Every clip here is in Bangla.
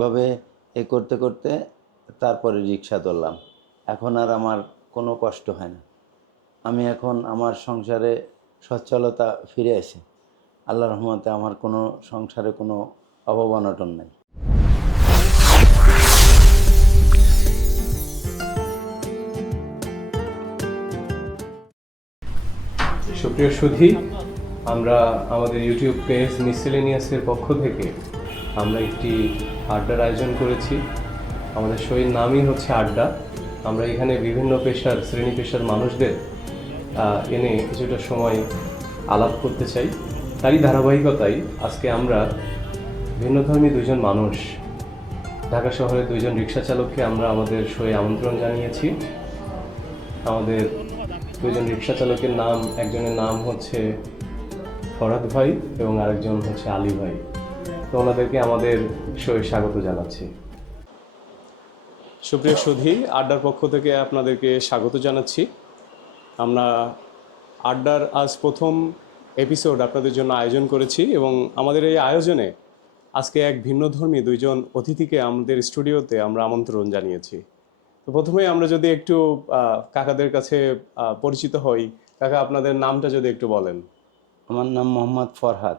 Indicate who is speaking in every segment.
Speaker 1: এভাবে এ করতে করতে তারপরে রিক্সা ধরলাম। এখন আর আমার কোনো কষ্ট হয় না। আমি এখন আমার সংসারে সচ্ছলতা ফিরে আসে। আল্লাহ রহমতে আমার কোনো সংসারে কোনো অভাব অনটন নেই।
Speaker 2: সুপ্রিয় সুধি, আমরা আমাদের ইউটিউব পেজ মিসেলেনিয়াসের পক্ষ থেকে আমরা একটি আড্ডার আয়োজন করেছি। আমাদের শোয়ের নামই হচ্ছে আড্ডা। আমরা এখানে বিভিন্ন পেশার, শ্রেণি পেশার মানুষদের এনে কিছুটা সময় আলাপ করতে চাই। তারই ধারাবাহিকতায় আজকে আমরা ভিন্নধর্মী দুজন মানুষ, ঢাকা শহরের দুইজন রিক্সা চালককে আমরা আমাদের শোয়ে আমন্ত্রণ জানিয়েছি। আমাদের দুজন রিক্সা চালকের নাম, একজনের নাম হচ্ছে ফরাদ ভাই এবং আরেকজন হচ্ছে আলী ভাই। তো ওনাদেরকে আমাদের শোয়ে স্বাগত জানাচ্ছি। সুপ্রিয় সুধী আড্ডার পক্ষ থেকে আপনাদেরকে স্বাগত জানাচ্ছি। আমরা আড্ডার আজ প্রথম এপিসোড আপনাদের জন্য আয়োজন করেছি এবং আমাদের এই আয়োজনে আজকে এক ভিন্নধর্মী দুইজন অতিথিকে আমাদের স্টুডিওতে আমরা আমন্ত্রণ জানিয়েছি। তো প্রথমে আমরা যদি একটু কাকাদের কাছে পরিচিত হই। কাকা আপনাদের নামটা যদি একটু বলেন।
Speaker 1: আমার নাম মোহাম্মদ ফরহাদ।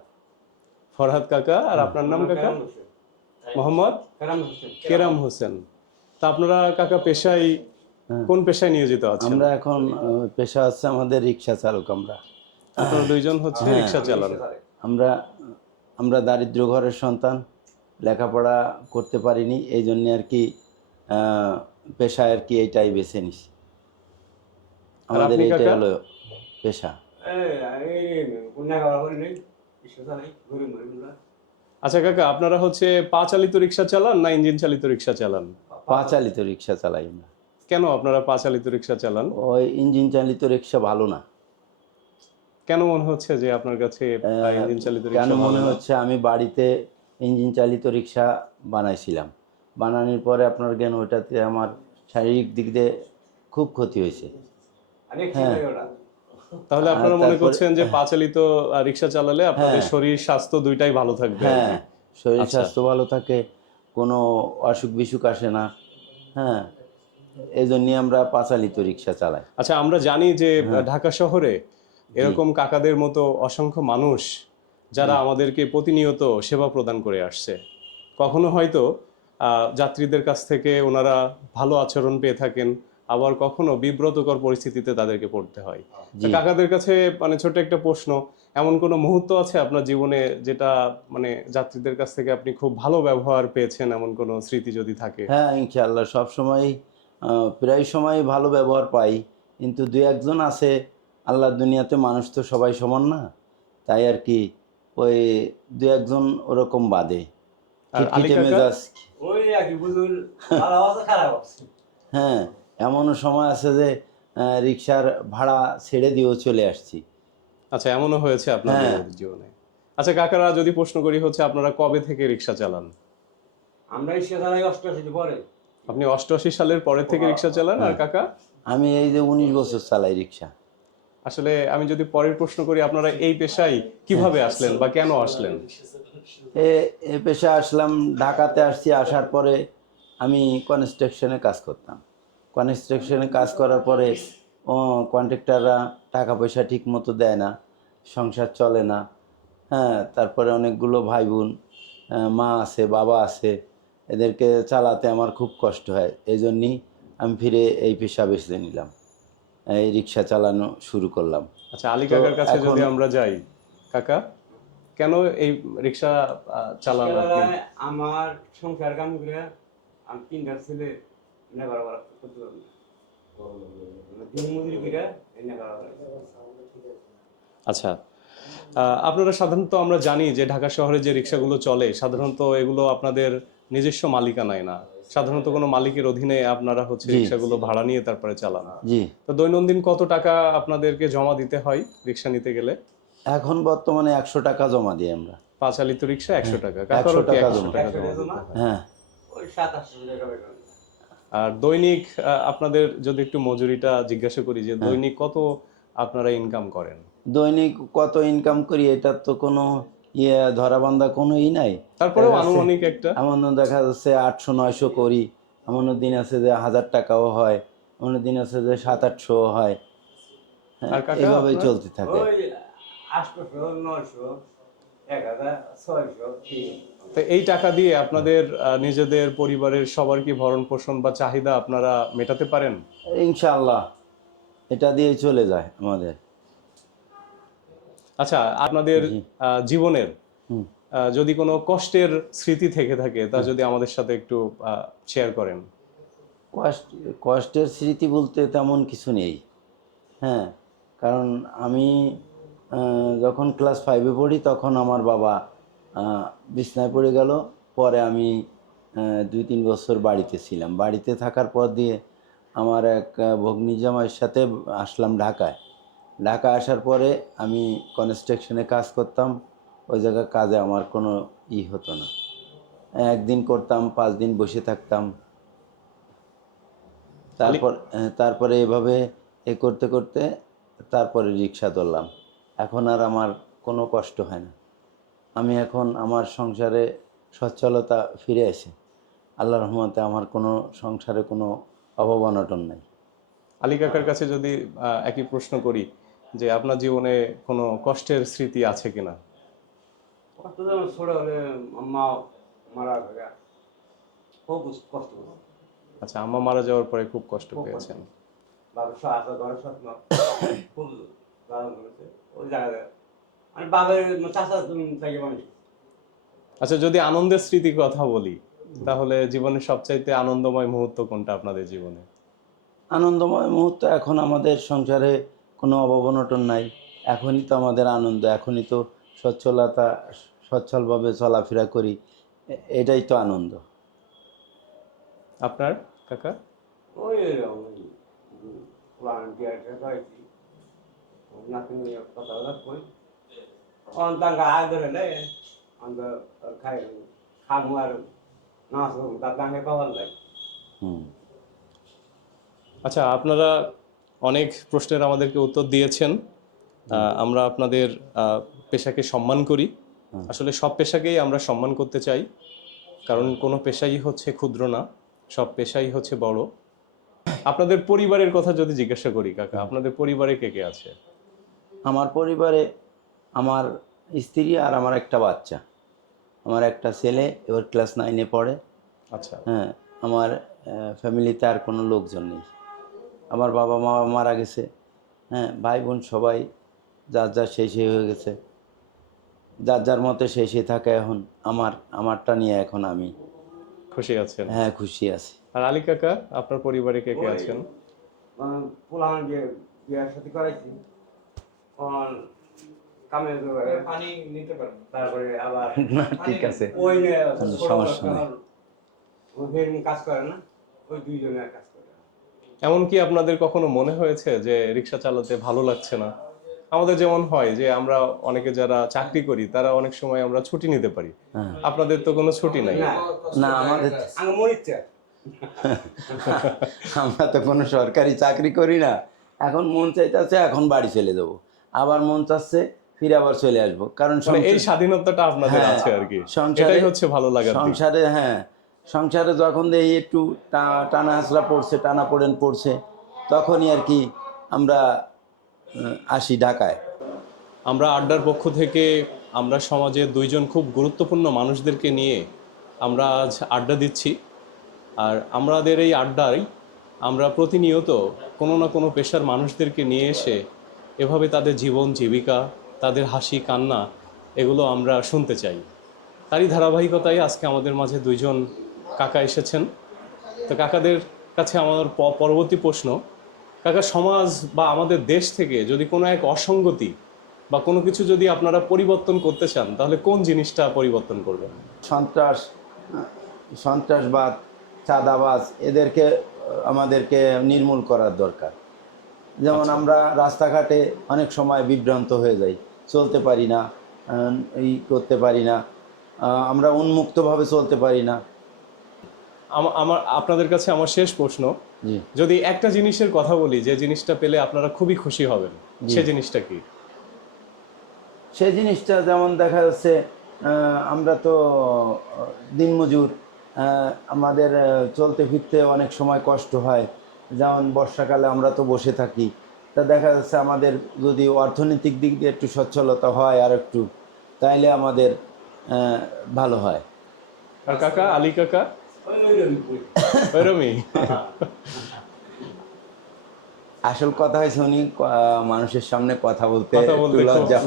Speaker 2: ফরহাদ কাকা আর আপনার নাম কাকা? মোহাম্মদ? কেরাম হোসেন। তা আপনারা কাকা পেশায় কোন পেশায় নিয়োজিত আছেন?
Speaker 1: আমরা এখন পেশা হচ্ছে আমাদের রিক্সা চালক আমরা।
Speaker 2: আপনারা দুইজন হচ্ছে রিক্সা চালান।
Speaker 1: আমরা আমরা দারিদ্র ঘরের সন্তান লেখাপড়া করতে পারিনি এই জন্য আর কি আহ, পেশা আর কি এইটাই বেছে নিছি। আমাদের এইটাই? হলো পেশা।
Speaker 2: আচ্ছা কাকা আপনারা হচ্ছে পা চালিত রিক্সা চালান না ইঞ্জিন চালিত রিক্সা চালান?
Speaker 1: পা চালিত রিক্সা চালাই আমরা।
Speaker 2: কেন আপনারা পা চালিত রিক্সা চালান?
Speaker 1: ওই ইঞ্জিন চালিত রিক্সা ভালো না।
Speaker 2: কেন মনে হচ্ছে যে আপনার কাছে ইঞ্জিন চালিত রিক্সা ভালো
Speaker 1: মনে হচ্ছে আমি বাড়িতে ইঞ্জিন চালিত রিক্সা বানাইছিলাম। বানানোর পরে আপনার জ্ঞান ওইটাতে আমার শারীরিক দিক দিয়ে খুব ক্ষতি হয়েছে। হ্যাঁ।
Speaker 2: তাহলে আপনারা মনে করছেন যে পা চালিত রিক্সা চালালে আপনাদের
Speaker 1: হ্যাঁ।
Speaker 2: শরীর স্বাস্থ্য দুইটাই ভালো থাকবে
Speaker 1: হ্যাঁ শরীর
Speaker 2: আচ্ছা।
Speaker 1: স্বাস্থ্য ভালো থাকে কোনো অসুখ বিসুখ আসে না। হ্যাঁ এই জন্যই আমরা পাচালিত রিক্সা চালাই।
Speaker 2: আচ্ছা আমরা জানি যে
Speaker 1: হ্যাঁ।
Speaker 2: ঢাকা শহরে এরকম কাকাদের মতো অসংখ্য মানুষ যারা আমাদেরকে প্রতিনিয়ত সেবা প্রদান করে আসছে। কখনো হয়তো আহ, যাত্রীদের কাছ থেকে ওনারা ভালো আচরণ পেয়ে থাকেন আবার কখনো বিব্রতকর পরিস্থিতিতে তাদেরকে পড়তে হয়। কাকাদের কাছে মানে ছোট একটা প্রশ্ন এমন কোনো মুহূর্ত আছে আপনার জীবনে যেটা মানে যাত্রীদের কাছ থেকে আপনি খুব ভালো ব্যবহার পেয়েছেন এমন কোনো স্মৃতি যদি থাকে?
Speaker 1: হ্যাঁ ইনশাআল্লাহ সব সময় প্রায় সময় ভালো ব্যবহার পাই কিন্তু দু একজন আছে আল্লাহর দুনিয়াতে মানুষ তো সবাই সমান না তাই আর কি ওই দু একজন ওরকম বাদে।
Speaker 2: আর আলী কাকা?
Speaker 1: মেজাজ।
Speaker 3: ওই আর কি বুঝুন ভালো খারাপ আছে
Speaker 1: হ্যাঁ এমনও সময় আছে যে রিক্সার ভাড়া ছেড়ে দিয়েও চলে আসছি।
Speaker 2: আচ্ছা এমনও হয়েছে আপনাদের
Speaker 1: হ্যাঁ।
Speaker 2: জীবনে। আচ্ছা কাকারা যদি প্রশ্ন করি হচ্ছে আপনারা কবে থেকে রিক্সা চালান?
Speaker 3: আমরা এই সেখানে অষ্টআশি পরে।
Speaker 2: আপনি অষ্টআশি সালের পরে থেকে রিক্সা চালান আর কাকা?
Speaker 1: আমি এই যে উনিশ বছর চালাই রিক্সা
Speaker 2: আসলে আমি যদি পরের প্রশ্ন করি আপনারা এই পেশায় কীভাবে আসলেন বা কেন আসলেন?
Speaker 1: এ এ পেশা আসলাম ঢাকাতে আসছি আসার পরে আমি কনস্ট্রাকশনে কাজ করতাম। কনস্ট্রাকশনে কাজ করার পরে ও কন্ট্রাক্টররা টাকা পয়সা ঠিক মতো দেয় না সংসার চলে না। হ্যাঁ তারপরে অনেকগুলো ভাই বোন মা আছে বাবা আছে এদেরকে চালাতে আমার খুব কষ্ট হয়। এই জন্যই আমি ফিরে এই পেশা বেছে নিলাম। এই রিক্সা চালানো শুরু করলাম।
Speaker 2: আচ্ছা আলী কাকার কাছে যদি আমরা যাই কাকা কেন এই রিক্সা চালান?
Speaker 3: আমার সংসার কাম করে আমি তিনটা ছেলে মজুরি করে এনে বারবার
Speaker 2: আচ্ছা আপনারা সাধারণত আমরা জানি যে ঢাকা শহরে যে রিক্সাগুলো চলে সাধারণত এগুলো আপনাদের নিজস্ব মালিকানায় না। সাধারণত কোনো মালিকের অধীনে আপনারা হচ্ছে রিক্সাগুলো ভাড়া নিয়ে তারপরে চালান। তো দৈনন্দিন কত টাকা আপনাদেরকে জমা দিতে হয় রিক্সা নিতে গেলে?
Speaker 1: এখন বর্তমানে একশো টাকা জমা দিই আমরা।
Speaker 2: পাঁচালিত রিক্সা একশো টাকা।
Speaker 1: 100
Speaker 2: কাকারও কি
Speaker 1: টাকা
Speaker 2: একশো। টাকা জমা? হয়? আর দৈনিক আহ, আপনাদের যদি একটু মজুরিটা জিজ্ঞাসা করি যে দৈনিক কত আপনারা ইনকাম করেন?
Speaker 1: দৈনিক কত ইনকাম করি এটার তো কোনো ইয়ে ধরাবান্ধা কোনো ই নাই তারপরে
Speaker 2: আনুমানিক একটা?
Speaker 1: এমন দেখা যাচ্ছে আটশো নয়শো করি। এমন দিন আছে যে হাজার টাকাও হয় এমন দিন আছে যে সাত আটশো হয়। হ্যাঁ, এভাবেই চলতে থাকে।
Speaker 3: ওই আটশোশো নয়শো এক হাজার ছয়শো
Speaker 2: তো এই টাকা দিয়ে আপনাদের নিজেদের পরিবারের সবার কি ভরণ পোষণ বা চাহিদা আপনারা মেটাতে পারেন?
Speaker 1: ইনশাআল্লাহ। এটা দিয়ে চলে যায় আমাদের।
Speaker 2: আচ্ছা আপনাদের জীবনের যদি কোনো কষ্টের স্মৃতি থেকে থাকে তা যদি আমাদের সাথে একটু শেয়ার করেন।
Speaker 1: কষ্ট কষ্টের স্মৃতি বলতে তেমন কিছু নেই। হ্যাঁ কারণ আমি যখন ক্লাস ফাইভে পড়ি তখন আমার বাবা বিছনায় পড়ে গেল। পরে আমি দুই তিন বছর বাড়িতে ছিলাম। বাড়িতে থাকার পর দিয়ে আমার এক ভগ্নী জামাইয়ের সাথে আসলাম ঢাকায়। ঢাকা আসার পরে আমি কনস্ট্রাকশনে কাজ করতাম। ওই জায়গায় কাজে আমার কোনো ই হতো না। একদিন করতাম, পাঁচ দিন বসে থাকতাম। তারপর তারপরে এভাবে এ করতে করতে তারপরে রিক্সা ধরলাম। এখন আর আমার কোনো কষ্ট হয় না। আমি এখন আমার সংসারে সচ্ছলতা ফিরে আসে আল্লাহ রহমতে আমার কোনো সংসারে কোনো অভাব অনটন নাই।
Speaker 2: আলী কাকার কাছে যদি একই প্রশ্ন করি যে আপনার জীবনে কোনো কষ্টের স্মৃতি আছে কিনা?
Speaker 3: কষ্ট যখন মা মারা খুব কষ্ট
Speaker 2: আচ্ছা আম্মা মারা যাওয়ার পরে খুব কষ্ট পেয়েছেন।
Speaker 3: ওই জায়গায় বাবার থেকে মানুষ
Speaker 2: আচ্ছা যদি আনন্দের স্মৃতির কথা বলি তাহলে জীবনের সবচাইতে আনন্দময় মুহূর্ত কোনটা আপনাদের জীবনে?
Speaker 1: আনন্দময় মুহূর্ত এখন আমাদের সংসারে কোনো অভাব অনটন নাই। এখনই তো আমাদের আনন্দ এখনই তো সচ্ছলতা সচ্ছলভাবে চলাফেরা করি। এটাই তো আনন্দ।
Speaker 2: আপনার কাকা?
Speaker 3: ওই কথা লাগে
Speaker 1: হুম।
Speaker 2: আচ্ছা আপনারা অনেক প্রশ্নের আমাদেরকে উত্তর দিয়েছেন। আহ, আমরা আপনাদের আহ, পেশাকে সম্মান করি। আসলে সব পেশাকেই আমরা সম্মান করতে চাই। কারণ কোনো পেশাই হচ্ছে ক্ষুদ্র না সব পেশাই হচ্ছে বড়। আপনাদের পরিবারের কথা যদি জিজ্ঞাসা করি কাকা আপনাদের পরিবারে কে কে আছে?
Speaker 1: আমার পরিবারে আমার স্ত্রী আর আমার একটা বাচ্চা। আমার একটা ছেলে এবার ক্লাস নাইনে পড়ে।
Speaker 2: আচ্ছা।
Speaker 1: হ্যাঁ আমার ফ্যামিলিতে আর কোনো লোকজন নেই। আমার বাবা মা মারা গেছে। হ্যাঁ ভাই বোন সবাই যার যার সেই সেই হয়ে গেছে। যার যার মতে সেই সেই থাকে এখন। আমার আমারটা নিয়ে এখন আমি।
Speaker 2: খুশি আছেন?
Speaker 1: হ্যাঁ খুশি আছি।
Speaker 2: আর আলী কাকা আপনার পরিবারে কে কে আছেন?
Speaker 3: বিয়ে বিয়ার সাথে করাইছি কামে
Speaker 4: পানি নিতে পারেন
Speaker 3: তারপরে আবার
Speaker 1: না ঠিক আছে।
Speaker 3: ওই নিয়ে
Speaker 1: কোনো
Speaker 3: ছোট
Speaker 1: সমস্যা নেই।
Speaker 3: হল। কাজ করে না ওই দুইজনে কাজ করে
Speaker 2: এমনকি আপনাদের কখনো মনে হয়েছে যে রিক্সা চালাতে ভালো লাগছে না? আমাদের যেমন হয় যে আমরা অনেকে যারা চাকরি করি তারা অনেক সময় আমরা ছুটি নিতে পারি।
Speaker 1: হ্যাঁ।
Speaker 2: আপনাদের তো কোনো ছুটি নাই।
Speaker 3: না
Speaker 1: আমাদের আমরা তো কোনো সরকারি চাকরি করি না। এখন মন চাইতেছে এখন বাড়ি চলে যাব আবার মন চাচ্ছে ফিরে আবার চলে আসব। কারণ
Speaker 2: মানে এই স্বাধীনতাটা আপনাদের
Speaker 1: হ্যাঁ,
Speaker 2: আছে আর কি।
Speaker 1: সংসারে-
Speaker 2: হচ্ছে ভালো দিক।
Speaker 1: সংসারে হ্যাঁ সংসারে যখন এই একটু টানা আসলা পড়ছে টানা পড়েন পড়ছে তখনই আর কি আমরা আসি ঢাকায়।
Speaker 2: আমরা আড্ডার পক্ষ থেকে আমরা সমাজের দুইজন খুব গুরুত্বপূর্ণ মানুষদেরকে নিয়ে আমরা আজ আড্ডা দিচ্ছি। আর আমাদের এই আড্ডায় আমরা প্রতিনিয়ত কোনো না কোনো পেশার মানুষদেরকে নিয়ে এসে এভাবে তাদের জীবন জীবিকা তাদের হাসি কান্না এগুলো আমরা শুনতে চাই। তারই ধারাবাহিকতায় আজকে আমাদের মাঝে দুইজন কাকা এসেছেন। তো কাকাদের কাছে আমার প- পরবর্তী প্রশ্ন কাকা সমাজ বা আমাদের দেশ থেকে যদি কোনো এক অসঙ্গতি বা কোনো কিছু যদি আপনারা পরিবর্তন করতে চান তাহলে কোন জিনিসটা পরিবর্তন করবেন?
Speaker 1: সন্ত্রাস সন্ত্রাসবাদ চাঁদাবাজ এদেরকে আমাদেরকে নির্মূল করার দরকার। যেমন আমরা রাস্তাঘাটে অনেক সময় বিভ্রান্ত হয়ে যাই। চলতে পারি না এই করতে পারি না আমরা উন্মুক্তভাবে চলতে পারি না।
Speaker 2: আমার আপনাদের কাছে আমার শেষ প্রশ্ন। যদি একটা জিনিসের কথা বলি যে জিনিসটা পেলে আপনারা খুবই খুশি হবেন সে জিনিসটা কি?
Speaker 1: সে জিনিসটা যেমন দেখা যাচ্ছে আমরা তো দিনমজুর আমাদের চলতে ফিরতে অনেক সময় কষ্ট হয়। যেমন বর্ষাকালে আমরা তো বসে থাকি। তা দেখা যাচ্ছে আমাদের যদি অর্থনৈতিক দিক দিয়ে একটু সচ্ছলতা হয় আর একটু তাইলে আমাদের আহ, ভালো হয়।
Speaker 2: আর কাকা আলী কাকা? ওইরমই
Speaker 1: আসল কথা হয়েছে উনি মানুষের সামনে কথা বলতে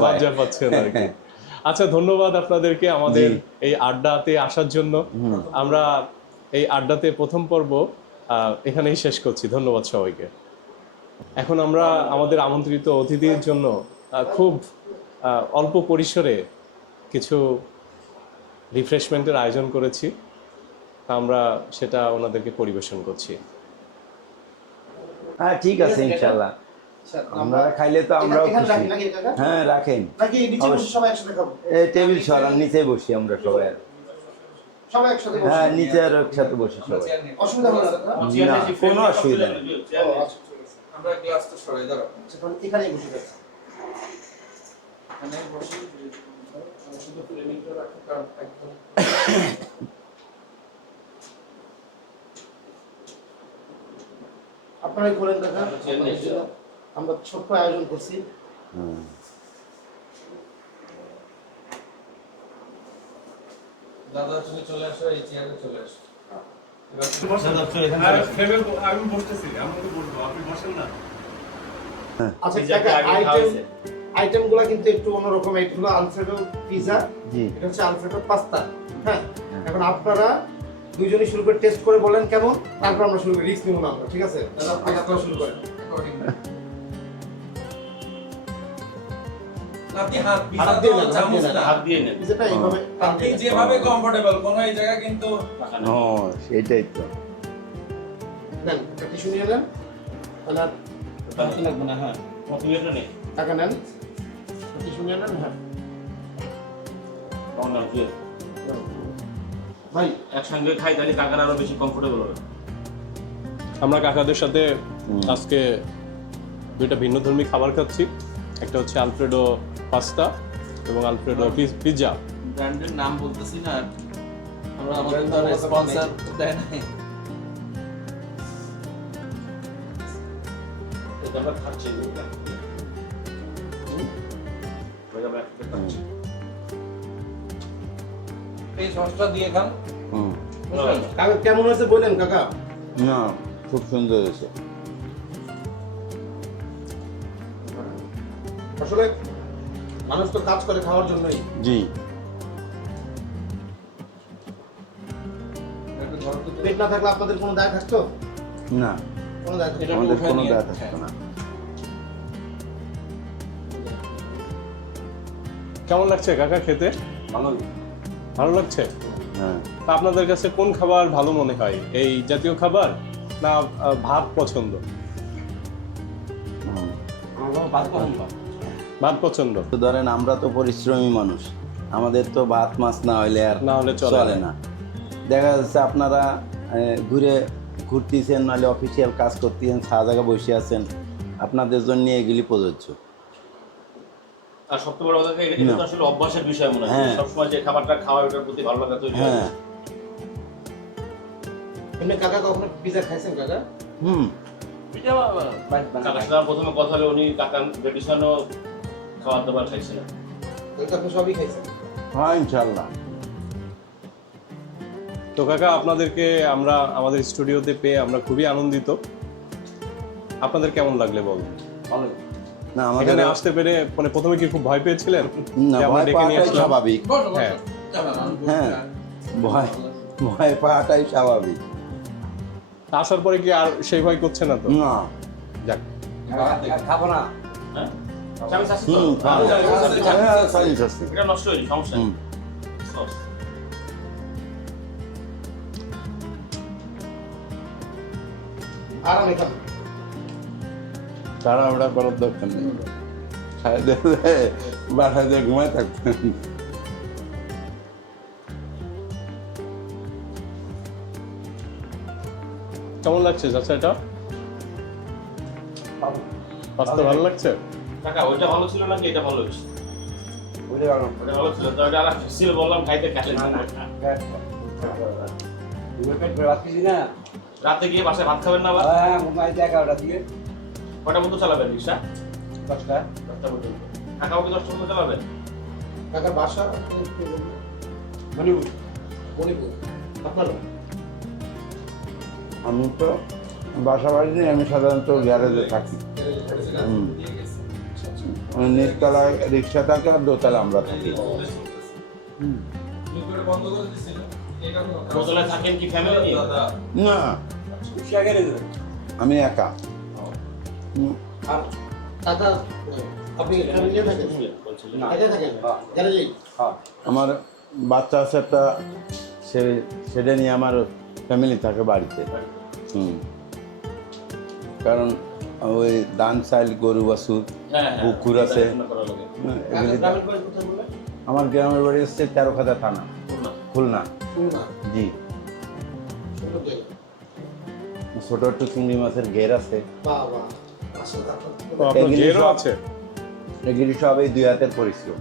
Speaker 1: লজ্জা
Speaker 2: পাচ্ছেন আর কি। আচ্ছা ধন্যবাদ আপনাদেরকে আমাদের এই আড্ডাতে আসার জন্য। আমরা এই আড্ডাতে প্রথম পর্ব আহ, এখানেই শেষ করছি। ধন্যবাদ সবাইকে। এখন আমরা আমাদের আমন্ত্রিত অতিথির জন্য খুব অল্প পরিসরে কিছু রিফ্রেশমেন্টের আয়োজন করেছি। আমরা সেটা ওনাদেরকে পরিবেশন করছি।
Speaker 1: হ্যাঁ ঠিক আছে ইনশাল্লাহ আমরা খাইলে তো আমরাও খুশি? হ্যাঁ রাখেন। টেবিল সরান নিচে বসি আমরা
Speaker 4: সবাই।
Speaker 1: হ্যাঁ নিচে আর একসাথে বসি সবাই।
Speaker 4: অসুবিধা হবে না
Speaker 1: কোনো অসুবিধা নেই।
Speaker 5: গ্লাসটা
Speaker 4: এখানেই বসে যাচ্ছি।
Speaker 5: এখানে বসি শুধু ফ্রেমিংটা রাখো কারণ একদম
Speaker 4: আপনারাই করেন কাকা আমরা ছোট্ট আয়োজন করছি।
Speaker 1: হুম।
Speaker 5: দাদা তুমি চলে আসো এই চেয়ারে চলে আসো।
Speaker 4: আইটেম আইটেমগুলা কিন্তু একটু অন্যরকম। এটা হলো আলফ্রেডো পিজা এটা হচ্ছে আলফ্রেডো পাস্তা হ্যাঁ? এখন আপনারা দুইজনই শুরু করে টেস্ট করে বলেন কেমন তারপর আমরা শুরু করি। রিস্ক নিব না আমরা ঠিক আছে? আপনারা শুরু করেন।
Speaker 5: আপনি হাত
Speaker 4: হাত দিয়ে নেন, হাত দিয়ে
Speaker 5: হাত দিয়ে নেন।
Speaker 4: পিজাটা এইভাবে
Speaker 5: আপনি যেভাবে কমফোর্টেবল কোন এই জায়গা কিন্তু
Speaker 1: ও সেটাই তো।
Speaker 4: নেন একটা টিস্যু নিয়ে নেন তাহলে আর টাকা নেন টিস্যু নিয়ে নেন হ্যাঁ। ভাই
Speaker 6: একসঙ্গে খাই তাহলে কাকার আরও বেশি কমফোর্টেবল হবে।
Speaker 2: আমরা কাকাদের সাথে আজকে দুইটা ভিন্ন ধর্মী খাবার খাচ্ছি। একটা হচ্ছে আলফ্রেডো পাস্তা এবং আলফ্রেডো পিৎজা
Speaker 5: ব্র্যান্ডের নাম বলতেছি না আমরা আমাদের তো স্পন্সর দেয় নাই।
Speaker 6: আমরা খাচ্ছি।
Speaker 5: এই সসটা দিয়ে খান।
Speaker 4: কাকা কেমন হয়েছে বললেন কাকা?
Speaker 1: না খুব সুন্দর হয়েছে।
Speaker 4: আসলে মানুষ তো কাজ করে খাওয়ার জন্যই।
Speaker 1: জি।
Speaker 4: পেট না থাকলে আপনাদের কোনো দায় থাকতো?
Speaker 1: না।
Speaker 4: কোনো দায়।
Speaker 1: আমাদের কোনো দায় থাকতো না।
Speaker 2: কেমন লাগছে কাকা খেতে?
Speaker 6: ভালো
Speaker 2: ভালো লাগছে?
Speaker 1: হ্যাঁ।
Speaker 2: তা আপনাদের কাছে কোন খাবার ভালো মনে হয়? এই জাতীয় খাবার না ভাত পছন্দ?
Speaker 6: বাদ পছন্দ।
Speaker 2: ভাত পছন্দ।
Speaker 1: তো ধরেন আমরা তো পরিশ্রমী মানুষ আমাদের তো ভাত মাছ না হইলে আর
Speaker 2: না হলে চলে না।
Speaker 1: দেখা যাচ্ছে আপনারা ঘুরে ঘুরতেছেন নাহলে অফিসিয়াল কাজ করতেছেন চা জায়গা বসে আছেন আপনাদের জন্য এগুলি প্রযোজ্য।
Speaker 6: আর সবচেয়ে বড় কথা এটা কিন্তু আসলে অভ্যাসের বিষয় মনে হয়।
Speaker 1: হ্যাঁ।
Speaker 6: সবসময় যে খাবারটা খাওয়া ওটার প্রতি ভালো লাগা তৈরি হয়।
Speaker 1: হ্যাঁ।
Speaker 4: এমনি কাকা কখনো পিজা খাইছেন কাকা?
Speaker 1: হুম।
Speaker 6: আমার প্রথমে কথা হলো উনি কাকা ট্রেডিশনও খাবার দাবার
Speaker 4: আপনি সবই খাইছেন
Speaker 1: হ্যাঁ ইনশাল্লাহ
Speaker 2: তো কাকা আপনাদেরকে আমরা আমাদের স্টুডিওতে পেয়ে আমরা খুবই আনন্দিত। আপনাদের কেমন লাগলে বল
Speaker 6: ভালো।
Speaker 1: না আমাদের
Speaker 2: এখানে আসতে পেরে মানে প্রথমে কি খুব ভয় পেয়েছিলেন?
Speaker 1: না
Speaker 2: যে আমরা
Speaker 1: ভয়
Speaker 2: ডেকে নিয়ে
Speaker 1: পাওয়াটাই
Speaker 2: আসলাম?
Speaker 1: স্বাভাবিক।
Speaker 2: হ্যাঁ।
Speaker 1: হ্যাঁ ভয় ভয় পাওয়াটাই স্বাভাবিক।
Speaker 2: আসার পরে কি আর সেই ভয় করছে না তো?
Speaker 1: না।
Speaker 2: যাক।
Speaker 3: খাব না।
Speaker 6: হ্যাঁ?
Speaker 1: হুম।
Speaker 6: এটা নষ্ট হয়নি সমস্যা নেই
Speaker 1: তারা ওটা করার দরকার নেই বাসায় দিয়ে ঘুমায় থাকতেন
Speaker 2: কেমন লাগছে চাচা এটা ভালো লাগছে
Speaker 6: কাকা ওইটা ভালো ছিল নাকি এটা ভালো ছিল। তো আর ছিল বললাম খাইতে খাইলেন
Speaker 3: না না তুমি পেট ভরে ভাত খেয়েছি না?
Speaker 6: রাতে গিয়ে বাসায় ভাত খাবেন না আবার?
Speaker 3: হ্যাঁ দিয়ে
Speaker 6: কটা মতো চালাবেন রিক্সা?
Speaker 3: দশটা।
Speaker 6: দশটা পর্যন্ত ঢাকা অব্দি দশটা মতো চালাবেন?
Speaker 4: কাকার বাসা?
Speaker 3: মণিপুর।
Speaker 4: মণিপুর। আপনার
Speaker 1: আমি তো বাসা বাড়ি নেই আমি সাধারণত গ্যারেজে থাকি। হুম। নিচতলায় রিক্সা থাকে আর দোতলা আমরা থাকি।
Speaker 6: দোতলায় থাকেন কি ফ্যামিলি নিয়ে
Speaker 1: না আমি একা।
Speaker 3: হ্যাঁ। হ্যাঁ।
Speaker 1: আমার বাচ্চা আছে একটা সেটা নিয়ে আমার ফ্যামিলি থাকে বাড়িতে। হুম। কারণ ওই ধান চাইল গরু বাছুর
Speaker 6: হ্যাঁ হ্যাঁ।
Speaker 1: পুকুর আছে। হ্যাঁ? আমার গ্রামের বাড়ি হচ্ছে তেরো খাদা থানা
Speaker 6: খুলনা।
Speaker 1: খুলনা।
Speaker 4: খুলনা?
Speaker 1: জি। ছোট একটু চিংড়ি মাছের ঘের আছে। এগুলি সব- এই দুই হাতের পরিশ্রম।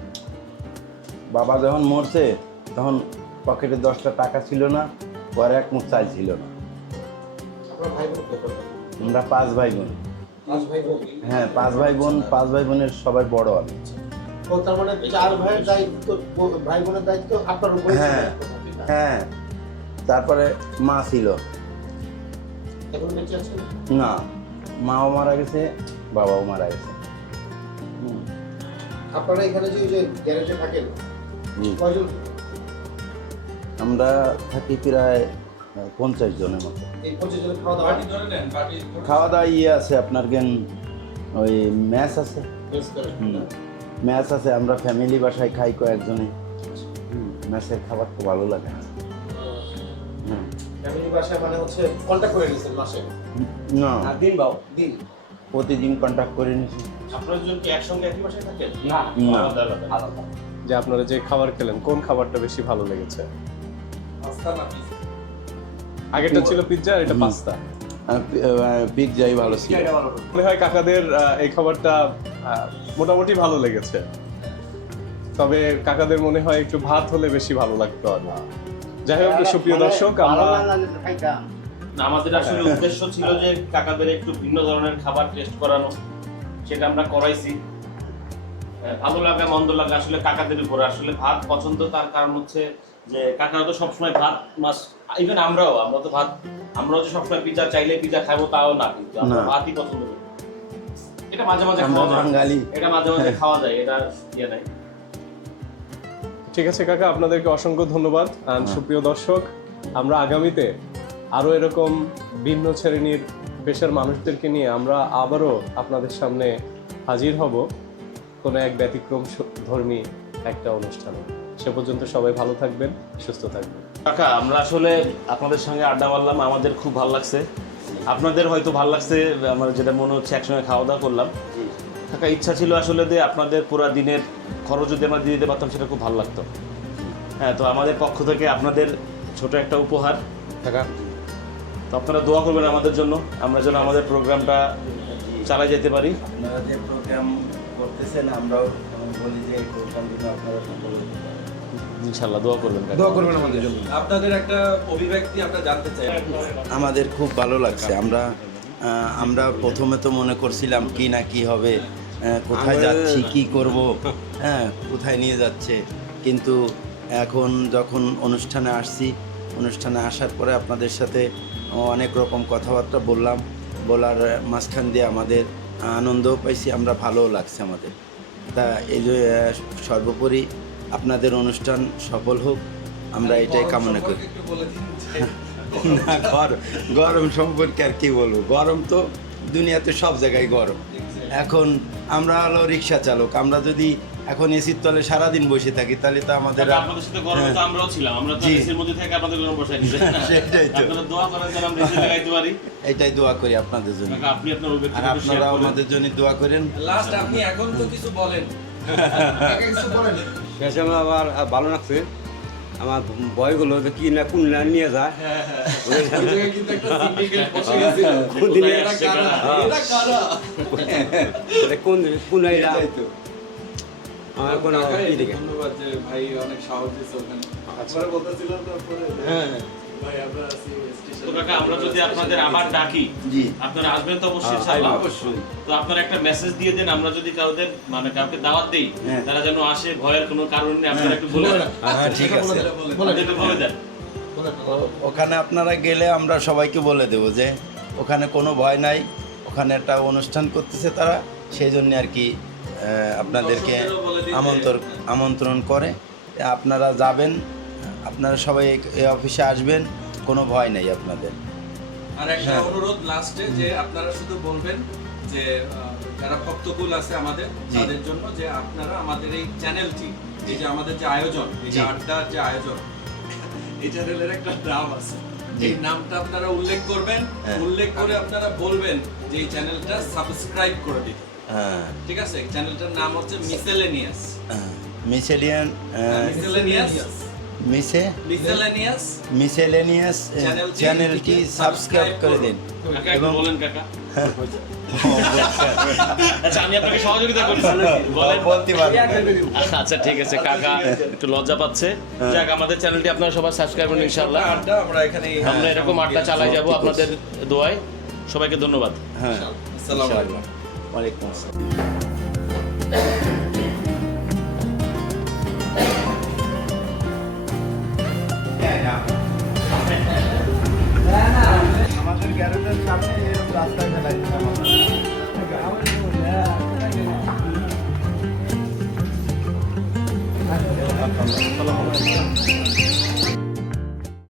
Speaker 1: বাবা যখন মরছে তখন পকেটে দশটা টাকা ছিল না পরে এক মুখ চাল ছিল না? আমরা পাঁচ ভাই বোন
Speaker 4: পাঁচ ভাই বোন।
Speaker 1: হ্যাঁ পাঁচ ভাই বোন পাঁচ ভাই বোনের সবাই বড় আমি।
Speaker 4: ও তার মানে চার ভাইয়ের দায়িত্ব ভাই বোনের দায়িত্ব আপনার উপরে
Speaker 1: হ্যাঁ। হ্যাঁ। তারপরে মা ছিল। না মাও মারা গেছে বাবাও মারা গেছে।
Speaker 4: আপনারা এখানে যে গ্যারেজে থাকেন
Speaker 1: আমরা থাকি প্রায় পঞ্চাশ জনের মতো।
Speaker 4: খাওয়া দাওয়া?
Speaker 1: ইয়ে আছে আপনার কেন ওই ম্যাচ আছে? ম্যাচ আছে আমরা ফ্যামিলি বাসায় খাই কয়েকজনে। ম্যাচের খাবার তো ভালো লাগে
Speaker 4: মানে
Speaker 1: না।
Speaker 3: দিন
Speaker 1: প্রতিদিন কন্ট্যাক্ট করে নিছি
Speaker 2: যে আপনারা যে খাবার খেলেন কোন খাবারটা বেশি ভালো লেগেছে? আগেরটা ছিল পিৎজা এটা পাস্তা
Speaker 1: পিক যাই ভালো ছিল।
Speaker 2: মনে হয় কাকাদের এই খাবারটা মোটামুটি ভালো লেগেছে। তবে কাকাদের মনে হয় একটু ভাত হলে বেশি ভালো লাগতো আর যাই হোক সুপ্রিয় দর্শক আমরা
Speaker 6: আমাদের আসলে উদ্দেশ্য ছিল যে কাকাদের একটু ভিন্ন ধরনের খাবার টেস্ট করানো। সেটা আমরা করাইছি। ভালো লাগা মন্দ লাগা আসলে কাকাদের উপরে। আসলে ভাত পছন্দ তার কারণ হচ্ছে যে কাকারা তো সবসময় ভাত মাছ ইভেন আমরাও আমরা তো ভাত আমরাও যে সবসময় পিজা চাইলে পিজা খাব তাও না কিন্তু আমরা ভাতই পছন্দ করি। এটা মাঝে মাঝে খাওয়া যায়।
Speaker 1: বাঙালি।
Speaker 6: এটা মাঝে মাঝে খাওয়া যায় এটা ইয়ে নাই।
Speaker 2: ঠিক আছে কাকা আপনাদেরকে অসংখ্য ধন্যবাদ। আর সুপ্রিয় দর্শক আমরা আগামীতে আরও এরকম ভিন্ন শ্রেণির পেশার মানুষদেরকে নিয়ে আমরা আবারও আপনাদের সামনে হাজির হব। কোনো এক ব্যতিক্রম ধর্মী একটা অনুষ্ঠানে। সে পর্যন্ত সবাই ভালো থাকবেন সুস্থ থাকবেন।
Speaker 6: কাকা আমরা আসলে আপনাদের সঙ্গে আড্ডা মারলাম আমাদের খুব ভালো লাগছে। আপনাদের হয়তো ভালো লাগছে আমার যেটা মনে হচ্ছে একসঙ্গে খাওয়া দাওয়া করলাম। কাকা ইচ্ছা ছিল আসলে যে আপনাদের পুরো দিনের খরচ যদি আমরা দিয়ে দিতে পারতাম সেটা খুব ভালো লাগতো। হ্যাঁ তো আমাদের পক্ষ থেকে আপনাদের ছোট একটা উপহার। কাকা। তো আপনারা দোয়া করবেন আমাদের জন্য আমরা যেন আমাদের প্রোগ্রামটা চালাই যেতে পারি।
Speaker 1: আপনারা যে প্রোগ্রাম করতেছেন আমরাও বলি যে প্রোগ্রাম আপনারা সফল হতে পারেন।
Speaker 6: ইনশাল্লাহ দোয়া করবেন
Speaker 4: দোয়া করবেন আমাদের জন্য।
Speaker 5: আপনাদের একটা অভিব্যক্তি আমরা জানতে চাই।
Speaker 1: আমাদের খুব ভালো লাগছে। আমরা আমরা প্রথমে তো মনে করছিলাম কি না কি হবে কোথায় যাচ্ছি কি করব হ্যাঁ কোথায় নিয়ে যাচ্ছে। কিন্তু এখন যখন অনুষ্ঠানে আসছি অনুষ্ঠানে আসার পরে আপনাদের সাথে অনেক রকম কথাবার্তা বললাম। বলার মাঝখান দিয়ে আমাদের আনন্দও পাইছি আমরা ভালোও লাগছে আমাদের। তা এই যে সর্বোপরি আপনাদের অনুষ্ঠান সফল হোক আমরা এটাই কামনা করি। না গরম গরম সম্পর্কে আর কি বলব? গরম তো দুনিয়াতে সব জায়গায় গরম। এখন আমরা হলো রিক্সা চালক আমরা যদি এখন এসির তলে সারাদিন বসে থাকি তাহলে তো আমাদের
Speaker 6: আপনাদের সাথে গরমে তো আমরাও ছিলাম আমরা তো এসির মধ্যে থেকে আপনাদের গরম বসাই দিই
Speaker 1: সেটাই তো।
Speaker 6: আপনারা দোয়া করেন যেন আমরা এসি লাগাইতে পারি।
Speaker 1: এটাই দোয়া করি আপনাদের জন্য।
Speaker 6: আপনি আপনার
Speaker 1: আর
Speaker 6: করেন।
Speaker 1: আমাদের জন্য দোয়া করেন।
Speaker 5: লাস্ট আপনি এখন তো কিছু বলেন।
Speaker 4: কিছু বলেন।
Speaker 3: শেষে আমার আবার ভালো লাগছে আমার বয়গুলো যে কি না কোন না নিয়ে যায়। কোন দিনে
Speaker 5: এটা কারা? এটা
Speaker 3: কোন। আমার কোন
Speaker 5: ধন্যবাদ যে ভাই অনেক সাহস দিয়েছে ওখানে
Speaker 3: আচ্ছা।
Speaker 5: বলতেছিলাম তারপরে
Speaker 3: হ্যাঁ
Speaker 5: আছি
Speaker 6: তো কাকা আমরা যদি আপনাদের আবার ডাকি আপনারা আসবেন তো অবশ্যই
Speaker 1: হ্যাঁ,
Speaker 3: অবশ্যই।
Speaker 6: তো আপনারা একটা মেসেজ দিয়ে দেন আমরা যদি কাউদের মানে কাউকে দাওয়াত দেই
Speaker 1: হ্যাঁ।
Speaker 6: তারা যেন আসে ভয়ের কোনো কারণ নেই আপনারা একটু বলে
Speaker 1: হ্যাঁ ঠিক আছে।
Speaker 6: বলে দেন
Speaker 1: ওখানে আপনারা গেলে আমরা সবাইকে বলে দেবো যে ওখানে কোনো ভয় নাই ওখানে একটা অনুষ্ঠান করতেছে তারা সেই জন্য আর কি আপনাদেরকে আমন্ত্রণ আমন্ত্রণ করে। আপনারা যাবেন আপনারা সবাই এই- অফিসে আসবেন কোনো ভয় নেই আপনাদের
Speaker 5: আর একটা
Speaker 1: হ্যাঁ।
Speaker 5: অনুরোধ লাস্টে যে আপনারা শুধু বলবেন যে যারা ভক্তকুল আছে আমাদের তাদের জন্য যে আপনারা আমাদের এই চ্যানেলটি এই যে আমাদের যে আয়োজন এই যে। আড্ডার যে আয়োজন এই চ্যানেলের একটা নাম আছে। এই নামটা আপনারা উল্লেখ করবেন
Speaker 1: হ্যাঁ।
Speaker 5: উল্লেখ করে আপনারা বলবেন যে এই চ্যানেলটা সাবস্ক্রাইব করে দিতে
Speaker 1: হ্যাঁ
Speaker 5: ঠিক আছে চ্যানেলটার নাম হচ্ছে মিসেলেনিয়াস
Speaker 1: মিসেলিয়ান
Speaker 5: মিসেলেনিয়াস
Speaker 1: মিসে
Speaker 5: মিসেলেনিয়াস
Speaker 1: মিসেলেনিয়াস
Speaker 5: চ্যানেলটি
Speaker 1: সাবস্ক্রাইব করে দিন। এবং-
Speaker 6: বলেন কাকা। আচ্ছা আমি আপনাকে সহযোগিতা করছি বলেন।
Speaker 1: বলতে
Speaker 6: আচ্ছা ঠিক আছে কাকা একটু লজ্জা পাচ্ছে। যাক আমাদের চ্যানেলটি আপনারা সবাই সাবস্ক্রাইব করুন ইনশাআল্লাহ।
Speaker 5: আড্ডা আমরা এখানে
Speaker 6: আমরা এরকম আড্ডা চালাই যাব আপনাদের দোয়ায়। সবাইকে ধন্যবাদ।
Speaker 1: হ্যাঁ।
Speaker 5: আসসালামু আলাইকুম।
Speaker 1: ওয়ালাইকুম আসসালাম। আমাদের